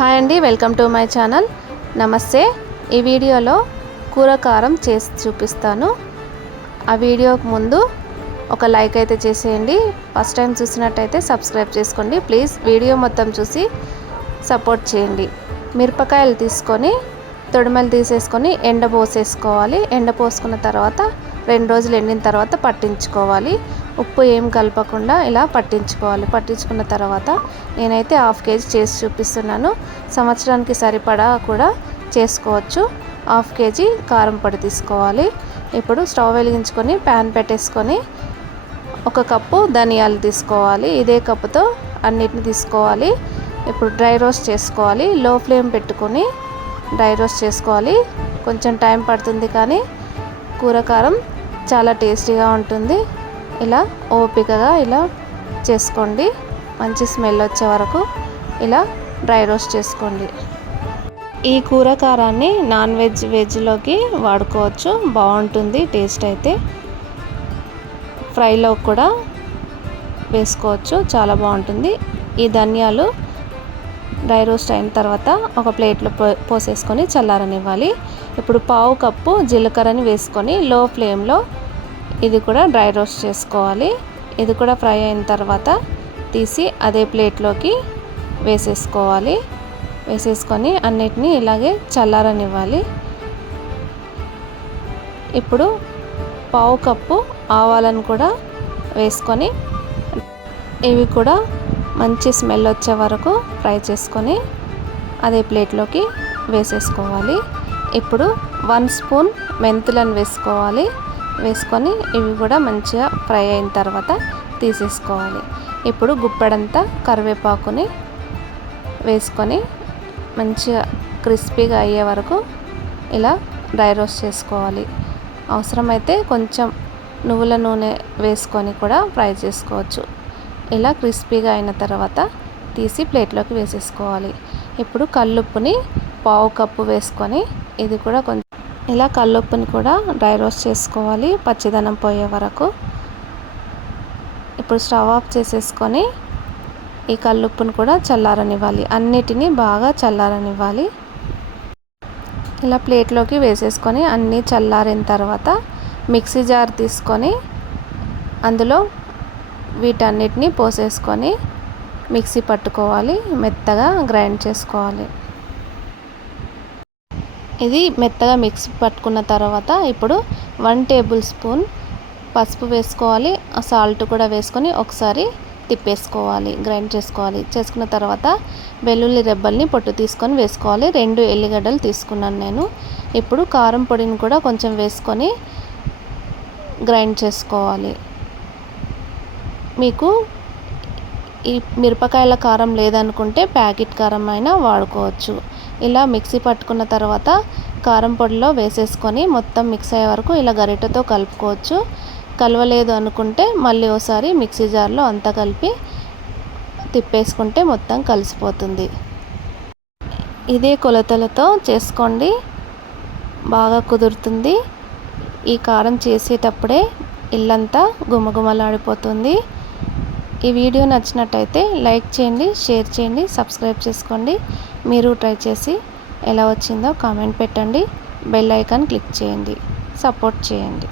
Hi అండి welcome to my channel. నమస్తే. ఈ వీడియోలో కూర కారం చేసి చూపిస్తాను. ఆ వీడియోకు ముందు ఒక లైక్ అయితే చేసేయండి. ఫస్ట్ టైం చూసినట్టయితే సబ్స్క్రైబ్ చేసుకోండి. ప్లీజ్ వీడియో మొత్తం చూసి సపోర్ట్ చేయండి. మిరపకాయలు తీసుకొని తొడిమలు తీసేసుకొని ఎండ పోసేసుకోవాలి. ఎండ పోసుకున్న తర్వాత రెండు రోజులు ఎండిన తర్వాత పట్టించుకోవాలి. ఉప్పు ఏం కలపకుండా ఇలా పట్టించుకోవాలి. పట్టించుకున్న తర్వాత నేనైతే హాఫ్ కేజీ చేసి చూపిస్తున్నాను. సంవత్సరానికి సరిపడా కూడా చేసుకోవచ్చు. హాఫ్ కేజీ కారం పొడి తీసుకోవాలి. ఇప్పుడు స్టవ్ వెలిగించుకొని ప్యాన్ పెట్టేసుకొని ఒక కప్పు ధనియాలు తీసుకోవాలి. ఇదే కప్పుతో అన్నిటిని తీసుకోవాలి. ఇప్పుడు డ్రై రోస్ట్ చేసుకోవాలి. లో ఫ్లేమ్ పెట్టుకొని డ్రై రోస్ట్ చేసుకోవాలి. కొంచెం టైం పడుతుంది కానీ కూరకారం చాలా టేస్టీగా ఉంటుంది. ఇలా ఓపికగా ఇలా చేసుకోండి. మంచి స్మెల్ వచ్చే వరకు ఇలా డ్రై రోస్ట్ చేసుకోండి. ఈ కూర కారాన్ని నాన్ వెజ్ వెజ్లోకి వాడుకోవచ్చు. బాగుంటుంది టేస్ట్ అయితే. ఫ్రైలో కూడా వేసుకోవచ్చు. చాలా బాగుంటుంది. ఈ ధనియాలు డ్రై రోస్ట్ అయిన తర్వాత ఒక ప్లేట్లో పోసేసుకొని చల్లారనివ్వాలి. ఇప్పుడు పావు కప్పు జీలకర్రని వేసుకొని లో ఫ్లేమ్లో ఇది కూడా డ్రై రోస్ట్ చేసుకోవాలి. ఇది కూడా ఫ్రై అయిన తర్వాత తీసి అదే ప్లేట్లోకి వేసేసుకోవాలి. వేసేసుకొని అన్నిటినీ ఇలాగే చల్లారనివ్వాలి. ఇప్పుడు పావు కప్పు ఆవాలను కూడా వేసుకొని ఇవి కూడా మంచి స్మెల్ వచ్చే వరకు ఫ్రై చేసుకొని అదే ప్లేట్లోకి వేసేసుకోవాలి. ఇప్పుడు వన్ స్పూన్ మెంతులను వేసుకోవాలి. వేసుకొని ఇవి కూడా మంచిగా ఫ్రై అయిన తర్వాత తీసేసుకోవాలి. ఇప్పుడు గుప్పెడంతా కరివేపాకుని వేసుకొని మంచిగా క్రిస్పీగా అయ్యే వరకు ఇలా డ్రై రోస్ట్ చేసుకోవాలి. అవసరమైతే కొంచెం నువ్వుల నూనె వేసుకొని కూడా ఫ్రై చేసుకోవచ్చు. ఇలా క్రిస్పీగా అయిన తర్వాత తీసి ప్లేట్లోకి వేసేసుకోవాలి. ఇప్పుడు కల్లుప్పుని పావు కప్పు వేసుకొని ఇది కూడా కొంచెం ఇలా కల్లుప్పుని కూడా డ్రై రోస్ట్ చేసుకోవాలి పచ్చిదనం పోయే వరకు. ఇప్పుడు స్టవ్ ఆఫ్ చేసేసుకొని ఈ కల్లుప్పుని కూడా చల్లారనివ్వాలి. అన్నిటినీ బాగా చల్లారనివ్వాలి. ఇలా ప్లేట్లోకి వేసేసుకొని అన్నీ చల్లారిన తర్వాత మిక్సీ జార్ తీసుకొని అందులో వీటన్నిటిని పోసేసుకొని మిక్సీ పట్టుకోవాలి మెత్తగా గ్రైండ్ చేసుకోవాలి. ఇది మెత్తగా మిక్సీ పట్టుకున్న తర్వాత ఇప్పుడు వన్ టేబుల్ స్పూన్ పసుపు వేసుకోవాలి సాల్ట్ కూడా వేసుకొని ఒకసారి తిప్పేసుకోవాలి గ్రైండ్ చేసుకోవాలి. చేసుకున్న తర్వాత వెల్లుల్లి రెబ్బల్ని పొట్టు తీసుకొని వేసుకోవాలి. రెండు ఎల్లిగడ్డలు తీసుకున్నాను నేను. ఇప్పుడు కారం పొడిని కూడా కొంచెం వేసుకొని గ్రైండ్ చేసుకోవాలి. మీకు ఈ మిరపకాయల కారం లేదనుకుంటే ప్యాకెట్ కారం అయినా వాడుకోవచ్చు. ఇలా మిక్సీ పట్టుకున్న తర్వాత కారం పొడిలో వేసేసుకొని మొత్తం మిక్స్ అయ్యే వరకు ఇలా గరిటెతో కలుపుకోవచ్చు. కలవలేదు అనుకుంటే మళ్ళీ ఒకసారి మిక్సీ జార్లో అంతా కలిపి తిప్పేసుకుంటే మొత్తం కలిసిపోతుంది. ఇదే కొలతలతో చేసుకోండి. బాగా కుదురుతుంది. ఈ కారం చేసేటప్పుడే ఇల్లంతా గుమగుమలాడిపోతుంది. ఈ వీడియో నచ్చినట్టయితే లైక్ చేయండి షేర్ చేయండి సబ్స్క్రైబ్ చేసుకోండి. మీరు ట్రై చేసి ఎలా వచ్చిందో కామెంట్ పెట్టండి. బెల్ ఐకాన్ క్లిక్ చేయండి. సపోర్ట్ చేయండి.